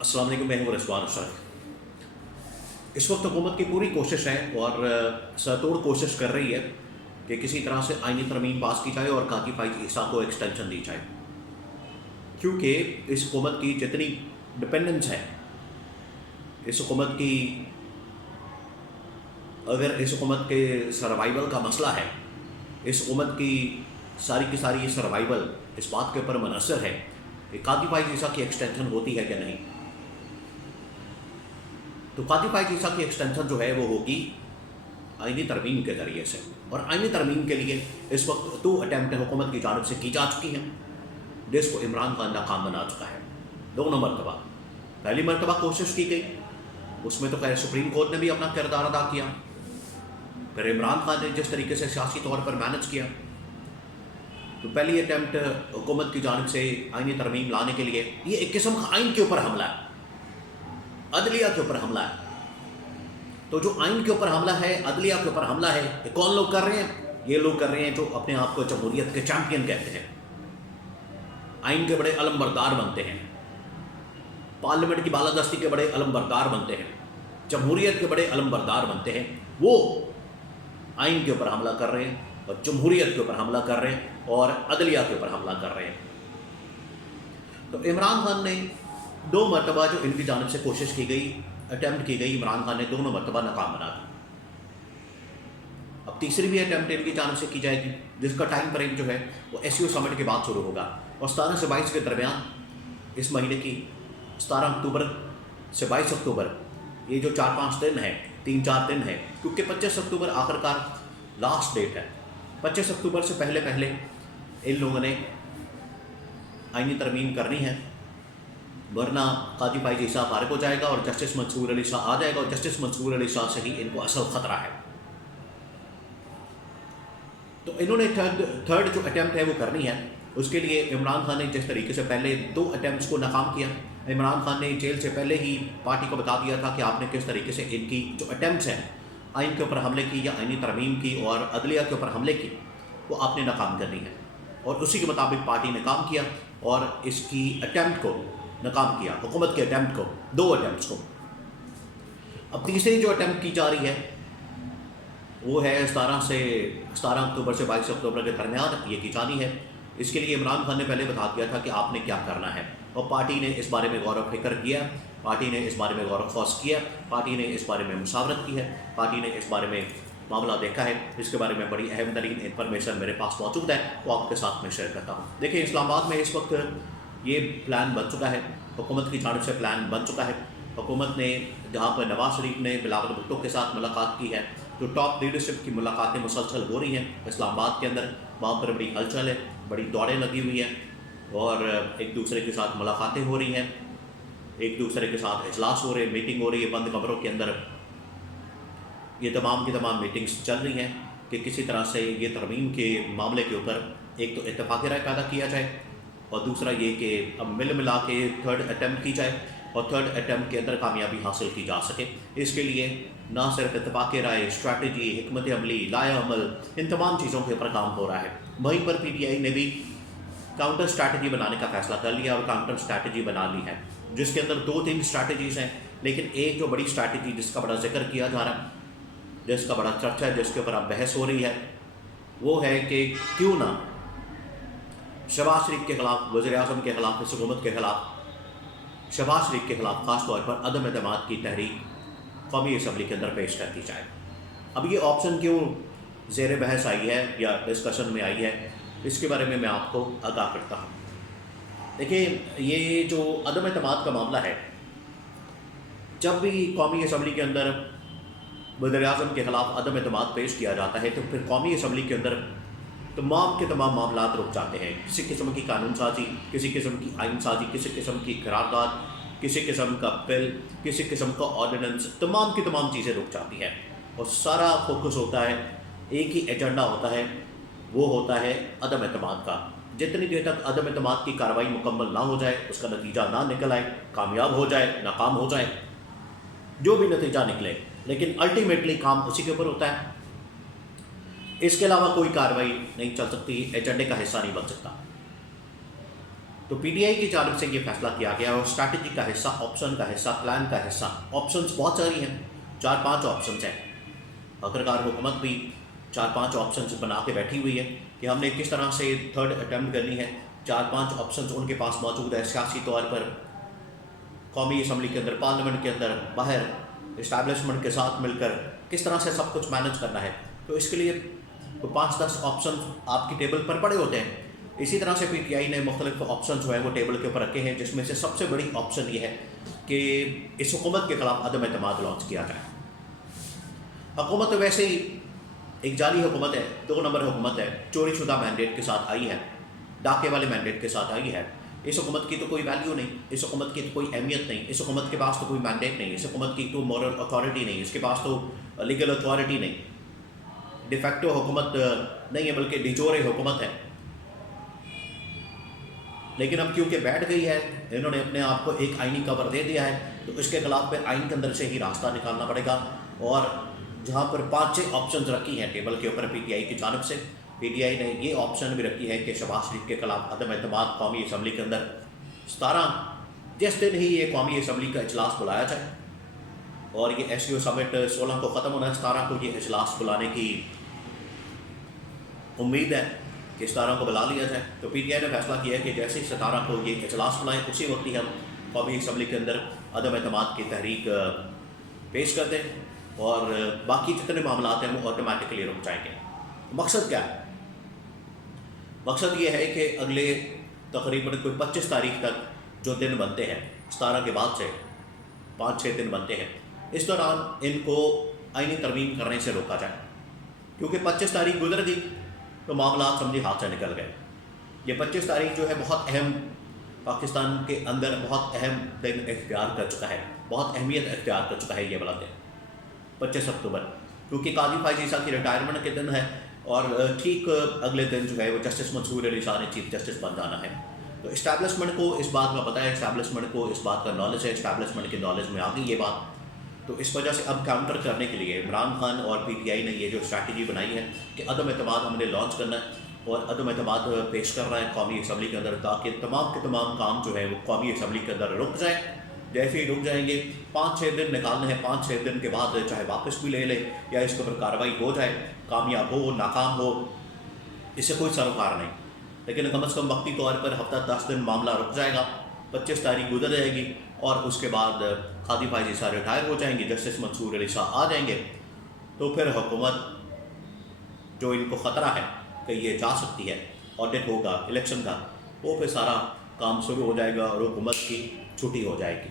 अस्सलाम वालेकुम, मैं हूं रिजवान अशरफ। इस वक्त हुकूमत की पूरी कोशिश है और सरतोड़ कोशिश कर रही है कि किसी तरह से आईनी तरमीम पास की जाए और काकी फाइज ईसा को एक्सटेंशन दी जाए, क्योंकि इस हुकूमत की जितनी डिपेंडेंस है, इस हुकूमत की अगर इस हुकूमत के सर्वाइवल का मसला है, इस हुकूमत की सारी सर्वाइवल इस बात के ऊपर मुनहसर है कि काकी फाइज ईसा की एक्सटेंशन होती है क्या नहीं। तो काकी फाइज ईसा की एक्सटेंशन जो है वो होगी आईनी तरमीम के ज़रिए से, और आईनी तरमीम के लिए इस वक्त 2 अटैम्प्ट हुकूमत की जानब से की जा चुकी हैं, जिसको इमरान खान नाकाम बना चुका है। 2 मरतबा, पहली मरतबा कोशिश की गई, उसमें तो खैर सुप्रीम कोर्ट ने भी अपना किरदार अदा किया। फिर इमरान खान ने जिस तरीके से सियासी तौर पर मैनेज किया, तो पहली अटैम्प्ट हुकूमत की जानब से आईनी तरमीम लाने के लिए ये एक किस्म का आइन के ऊपर हमला है, अदलिया के ऊपर हमला है। तो जो आइन के ऊपर हमला है, अदलिया के ऊपर हमला है, ये कौन लोग कर रहे हैं? ये लोग कर रहे हैं जो अपने आप को जमहूरियत के चैंपियन कहते हैं, आइन के बड़े अलमबरदार बनते हैं, पार्लियामेंट की बालादस्ती के बड़े अलमबरदार बनते हैं, जमहूरियत के बड़े अलमबरदार बनते हैं। वो आइन के ऊपर हमला कर रहे हैं और जमहूरियत के ऊपर हमला कर रहे हैं और अदलिया के ऊपर हमला कर रहे हैं। तो इमरान खान ने 2 मरतबा जो इनकी जानब से कोशिश की गई, अटैम्प्ट की गई, इमरान खान ने दोनों मरतबा नाकाम बना दी। अब तीसरी भी अटैम्प्ट इनकी जानब से की जाएगी, जिसका टाइम फ्रेम जो है वो SCO समिट के बाद शुरू होगा और 17 से 22 के दरमियान, इस महीने की 17 अक्टूबर से 22 अक्टूबर, ये जो 4-5 दिन है, 3-4 दिन है, क्योंकि 25 अक्टूबर आखिरकार लास्ट डेट है। 25 अक्टूबर से पहले पहले इन लोगों ने आईनी तरमीम करनी है, वरना काजी फाइज ईसा फारिग हो जाएगा और जस्टिस मंसूर अली शाह आ जाएगा, और जस्टिस मंसूर अली शाह से ही इनको असल ख़तरा है। तो इन्होंने थर्ड जो अटैम्प्ट है वो करनी है। उसके लिए इमरान खान ने जिस तरीके से पहले 2 अटैम्प्ट्स को नाकाम किया, इमरान खान ने जेल से पहले ही पार्टी को बता दिया था कि आपने किस तरीके से इनकी जो अटैम्प्ट्स हैं आइन के ऊपर हमले की या आइनी तरमीम की और अदलिया के ऊपर हमले की, वो आपने नाकाम करनी है। और उसी के मुताबिक पार्टी ने काम किया और इसकी अटैम्प्ट को नाकाम किया, हुकूमत के अटैम्प्ट को, 2 अटैम्प्ट्स को। अब तीसरी जो अटैम्प्ट की जा रही है वो है 17 अक्टूबर से 22 अक्टूबर के दरमियान ये की जानी है। इसके लिए इमरान खान ने पहले बता दिया था कि आपने क्या करना है, और पार्टी ने इस बारे में गौर व फिक्र किया, पार्टी ने इस बारे में गौर व फौज किया, पार्टी ने इस बारे में मुशावरत की है, पार्टी ने इस बारे में मामला देखा है। इसके बारे में बड़ी अहम तरीन इन्फॉर्मेशन मेरे पास मौजूद है, वो आपके साथ में शेयर करता हूँ। देखिए, इस्लामाबाद में इस वक्त ये प्लान बन चुका है, हुकूमत की जानिब से प्लान बन चुका है। हुकूमत ने जहाँ पर नवाज शरीफ ने बिलावल भुट्टो के साथ मुलाकात की है, जो टॉप लीडरशिप की मुलाकातें मुसलसल हो रही हैं इस्लामाबाद के अंदर, वहाँ पर बड़ी हलचल है, बड़ी दौड़ें लगी हुई हैं और एक दूसरे के साथ मुलाकातें हो रही हैं, एक दूसरे के साथ इजलास हो रहे हैं, मीटिंग हो रही है बंद कमरों के अंदर। ये तमाम की तमाम मीटिंग्स चल रही हैं कि किसी तरह से ये तरमीम के मामले के ऊपर एक तो इत्तेफाक़ राय पैदा किया जाए, और दूसरा ये कि अब मिल मिला के थर्ड अटैम्प्ट की जाए और थर्ड अटैम्प्ट के अंदर कामयाबी हासिल की जा सके। इसके लिए ना सिर्फ इत्तेफाक़ राय, स्ट्रैटेजी, हिकमत अमली, लाया अमल, इन तमाम चीज़ों के ऊपर काम हो रहा है। वहीं पर PTI ने भी काउंटर स्ट्रैटेजी बनाने का फैसला कर लिया और काउंटर स्ट्रैटेजी बना ली है, जिसके अंदर 2-3 स्ट्रैटेजीज़ हैं, लेकिन एक जो बड़ी स्ट्रैटेजी जिसका बड़ा जिक्र किया जा रहा है, जिसका बड़ा चर्चा है, जिसके ऊपर अब बहस हो रही है, वो है कि क्यों ना शहबाज शरीफ के ख़िलाफ़, वज़ीर-ए-आज़म के ख़िलाफ़, इस हुकूमत के ख़िलाफ़, शहबाज शरीफ के ख़िलाफ़ ख़ास तौर पर अदम एतमाद की तहरीक कौमी असम्बली के अंदर पेश कर दी जाए। अब ये ऑप्शन क्यों ज़ेर बहस आई है या डिस्कशन में आई है, इसके बारे में मैं आपको आगाह करता हूँ। देखिए, ये जो अदम एतमाद का मामला है, जब भी कौमी असम्बली के अंदर वज़ीर-ए-आज़म के ख़िलाफ़ अदम एतमाद पेश किया जाता है, तो फिर कौमी असम्बली के अंदर तमाम के तमाम मामला रुक जाते हैं। किसी किस्म की कानून साजी, किसी किस्म की आइन साजी, किसी किस्म की करारदाद, किसी किस्म का बिल, किसी किस्म का ऑर्डिनेंस, तमाम की तमाम चीज़ें रुक जाती हैं और सारा फोकस होता है, एक ही एजेंडा होता है, वो होता है अदम एतमाद का। जितनी देर तक अदम एतमाद की कार्रवाई मुकम्मल ना हो जाए, उसका नतीजा ना निकल आए, कामयाब हो जाए, नाकाम हो जाए, जो भी नतीजा निकले, लेकिन अल्टीमेटली काम उसी के ऊपर होता है। इसके अलावा कोई कार्रवाई नहीं चल सकती, एजेंडे का हिस्सा नहीं बन सकता। तो पीटीआई की जानब से ये फैसला किया गया और स्ट्रैटेजी का हिस्सा, ऑप्शन का हिस्सा, प्लान का हिस्सा। ऑप्शंस बहुत सारी हैं, 4-5 ऑप्शंस हैं। आखिरकार हुकूमत भी 4-5 ऑप्शंस बना के बैठी हुई है कि हमने किस तरह से थर्ड अटैम्प्ट करनी है। 4-5 ऑप्शंस उनके पास मौजूद है सियासी तौर पर, कौमी असम्बली के अंदर, पार्लियामेंट के अंदर, बाहर, इस्टेब्लिशमेंट के साथ मिलकर किस तरह से सब कुछ मैनेज करना है। तो इसके लिए 5-10 ऑप्शन आपकी टेबल पर पड़े होते हैं। इसी तरह से पीटीआई ने मुख्तलिफ ऑप्शन जो है वो टेबल के ऊपर रखे हैं, जिसमें से सबसे बड़ी ऑप्शन ये है कि इस हुकूमत के खिलाफ अदम एतमाद लॉन्च किया जाए। हुकूमत वैसे ही एक जाली हुकूमत है, 2 नंबर हुकूमत है, चोरीशुदा मैंडेट के साथ आई है, डाके वाले मैंडेट के साथ आई है। इस हुकूमत की तो कोई वैल्यू नहीं, इस हुकूमत की तो कोई अहमियत नहीं, इस हुकूमत के पास तो कोई मैंडेट नहीं, इस हुकूमत की तो मॉरल अथॉरिटी नहीं, इसके पास तो लीगल अथॉरिटी नहीं, डिफेक्टो हुकूमत नहीं है बल्कि डिजोरे हुकूमत है। लेकिन अब क्योंकि बैठ गई है, इन्होंने अपने आप को एक आइनी कवर दे दिया है, तो इसके खिलाफ फिर आइन के अंदर से ही रास्ता निकालना पड़ेगा। और जहाँ पर 5-6 ऑप्शन रखी हैं टेबल के ऊपर पीटीआई की जानब से, पीटीआई ने ये ऑप्शन भी रखी है कि शहबाज शरीफ के खिलाफ अदम एतमाद कौमी असम्बली के अंदर 17 जिस दिन ही ये कौमी असम्बली का इजलास बुलाया जाए, और ये SCO समिट 16 को ख़त्म होना है, 17 को ये इजलास बुलाने की उम्मीद है कि 17 को बुला लिया जाए। तो पीटीआई ने फैसला किया है कि जैसे ही 17 को ये इजलास बुलाएँ, उसी वक्त ही हम कौमी असम्बली के अंदर अदम एतमाद की तहरीक पेश कर दें और बाकी जितने मामला हैं वो ऑटोमेटिकली रुक जाएंगे। मकसद क्या है? मकसद ये है कि अगले तकरीबन कोई 25 तारीख तक जो दिन बनते हैं, 17 के बाद से 5-6 दिन बनते हैं, इस दौरान इनको आइनी तरमीम करने से रोका जाए। क्योंकि 25 तारीख गुजर गई तो मामला समझे हाथ से निकल गए। ये 25 तारीख जो है बहुत अहम, पाकिस्तान के अंदर बहुत अहम दिन इख्तियार कर चुका है, बहुत अहमियत इख्तियार कर चुका है ये वाला दिन 25 अक्टूबर, क्योंकि काजी फायज ईसा की रिटायरमेंट के दिन है और ठीक अगले दिन जो है वो जस्टिस मंसूर अली शाह ने चीफ जस्टिस बन जाना है। तो इस्टेब्लिशमेंट को इस बात का पता है, इस्टेब्लिशमेंट को इस बात का नॉलेज है, इस्टेब्लिशमेंट के नॉलेज में आ गई ये बात। तो इस वजह से अब काउंटर करने के लिए इमरान खान और पीटीआई ने ये जो स्ट्रैटेजी बनाई है कि अदम एतमाद हमने लॉन्च करना है और अदम एतमाद पेश कर रहा है कौमी असम्बली के अंदर, ताकि तमाम के तमाम काम जो है वो कौमी असम्बली के अंदर रुक जाए। जैसे ही रुक जाएंगे, 5-6 दिन निकालने हैं, 5-6 दिन के बाद चाहे वापस भी ले ले या इसके ऊपर कार्रवाई हो जाए, कामयाब हो नाकाम हो, इससे कोई सरोकार नहीं। लेकिन कम अज़ कम वक्ती तौर पर हफ्ता 10 दिन मामला रुक जाएगा, 25 तारीख गुजर जाएगी और उसके बाद काजी फायज ईसा रिटायर हो जाएंगे, जस्टिस मंसूर अली शाह आ जाएंगे। तो फिर हुकूमत जो इनको ख़तरा है कि ये जा सकती है, ऑडिट होगा इलेक्शन का, वो फिर सारा काम शुरू हो जाएगा और हुकूमत की छुट्टी हो जाएगी।